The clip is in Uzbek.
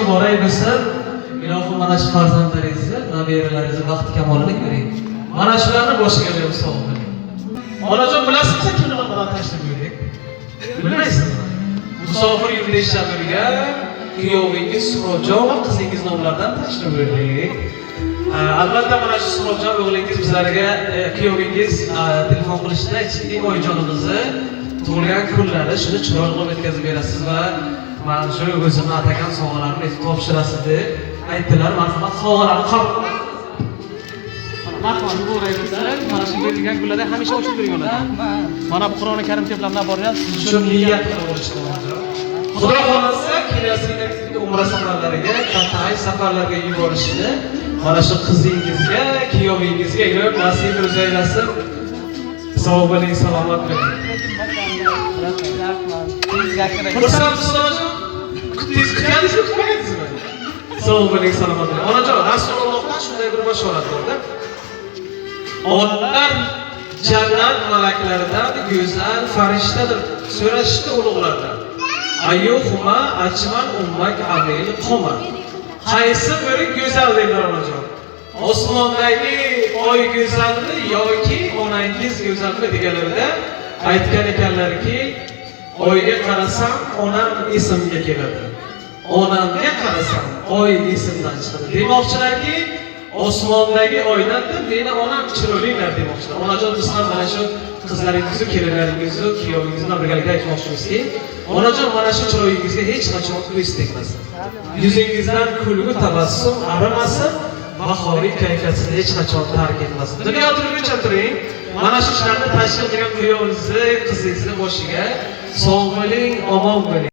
ishonchi boray bilsin. Ilohim mana shu farzandlaringizni, nabiralaringizni vaqti kamolini ko'ring. Mana shularni boshiga berib savob bering. Onajon bilasizmi kimni bundan tashlab yurdik? Bilmaysizmi? Musofir yurtda ishlab yurgan kuyovingiz Surojon va qizingiz nomlaridan tashlab yurdik. Albatta mana shu Surojon o'g'lingiz bizlarga kuyovingiz telefon qilishda aytdiki, oyijonimizni tug'ilgan kunlari shuni chiroyli qilib o'tkazib berasiz va mana shu o'zimni atagan sovg'alarni topshirasiz deb aytdilar. Marhamat, sovg'alarni qabul qiling. Marhamat, bo'g'raymiz. Mana shu berilgan kunlarda hamisha ochib turing. Mana bu Qur'oni Karim teplaridan boryapsiz. Shu niyat qilib o'rishdi. Xudo xolasa kelasi umra safarlariga, qat'iy safarlarga yuborishni mana shu qizingizga, kuyovingizga Ilohim nasib aylasin. Sog' bo'ling, salomat bo'ling. Sog' bo'ling, salomat bo'ling. Onajon, Rasulullohdan shunday bir bashorat borda. Onlar jannat malaklaridan go'zal farishtadir. So'rashdi ulug'lardan. Ayyuhuma ajmal ummak amil qoma. Qaysi biri go'zal dedilar onajon? Osmondagi oy go'zalmi yoki onangiz go'zalmi deganlarida aytgan ekanlarki, oyga qarasam onam esimga keladi. Onamga qarasam oy esimdan chiqadi. Demoqchilarki, osmondagi oydan meni onam chiroylilar demoqchilar. Onajon, biz ham mana shu qizlaringizni, kelinlaringizni, kuyovingizni birgalikda aytmoqchimizki, onajon mana shu chiroyingizga hech qachon ko'z tegmasin. Yuzingizdan kulgu tabassum arimasin, bahoriy kayfiyatingizni hech qachon tark etmasin. Dunyo turguncha turing. Mana shu ishlarni tashkil qilgan kuyovingizni, qizingizni boshiga sog' bo'ling, omon bo'ling.